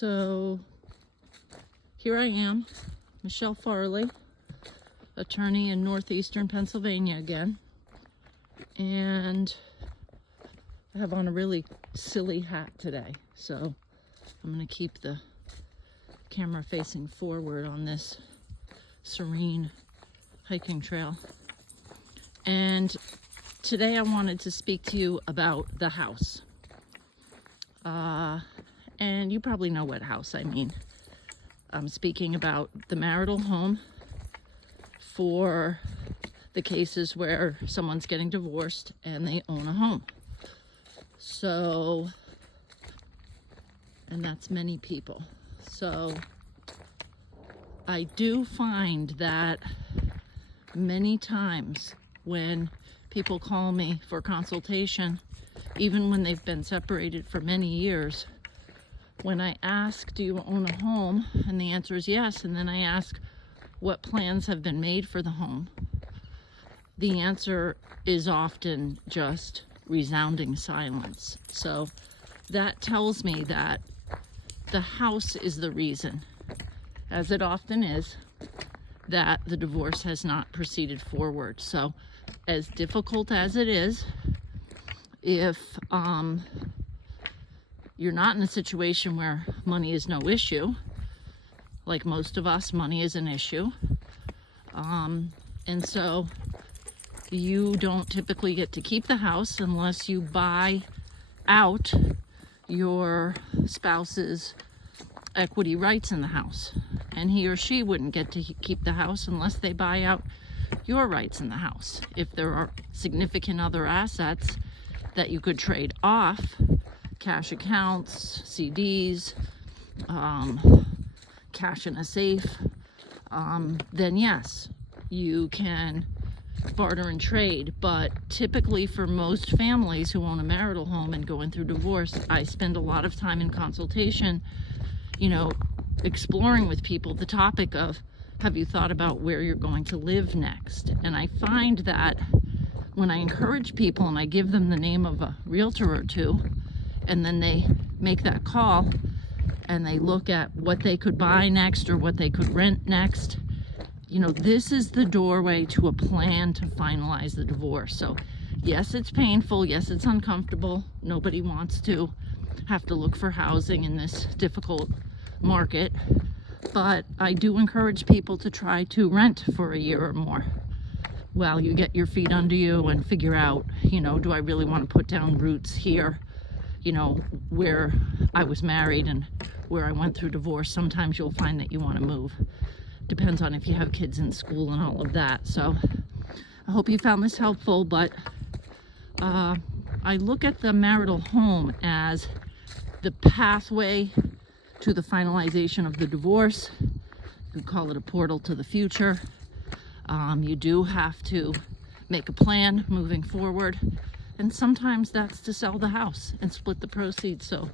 So here I am, Michelle Farley, attorney in northeastern Pennsylvania again, and I have on a really silly hat today, so I'm going to keep the camera facing forward on this serene hiking trail. And today I wanted to speak to you about the house. And you probably know what house I mean. I'm speaking about the marital home for the cases where someone's getting divorced and they own a home. So, and that's many people. So I do find that many times when people call me for consultation, even when they've been separated for many years, when I ask, do you own a home? And the answer is yes. And then I ask, what plans have been made for the home? The answer is often just resounding silence. So that tells me that the house is the reason, as it often is, that the divorce has not proceeded forward. So as difficult as it is, if you're not in a situation where money is no issue, like most of us, money is an issue. And so you don't typically get to keep the house unless you buy out your spouse's equity rights in the house. And he or she wouldn't get to keep the house unless they buy out your rights in the house. If there are significant other assets that you could trade off, cash accounts, CDs, cash in a safe, then yes, you can barter and trade. But typically for most families who own a marital home and going through divorce, I spend a lot of time in consultation, exploring with people the topic of, have you thought about where you're going to live next? And I find that when I encourage people and I give them the name of a realtor or two, and then they make that call and they look at what they could buy next or what they could rent next, this is the doorway to a plan to finalize the divorce. So yes, it's painful. Yes, it's uncomfortable. Nobody wants to have to look for housing in this difficult market. But I do encourage people to try to rent for a year or more while you get your feet under you and figure out, do I really want to put down roots here, where I was married and where I went through divorce. Sometimes you'll find that you want to move. Depends on if you have kids in school and all of that. So I hope you found this helpful, but I look at the marital home as the pathway to the finalization of the divorce. You could call it a portal to the future. You do have to make a plan moving forward, and sometimes that's to sell the house and split the proceeds so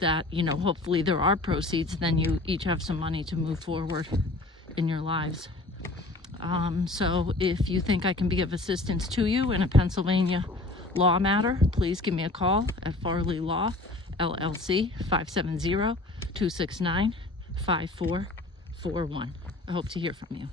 that, hopefully there are proceeds, then you each have some money to move forward in your lives. So if you think I can be of assistance to you in a Pennsylvania law matter, please give me a call at Farley Law, LLC, 570-269-5441. I hope to hear from you.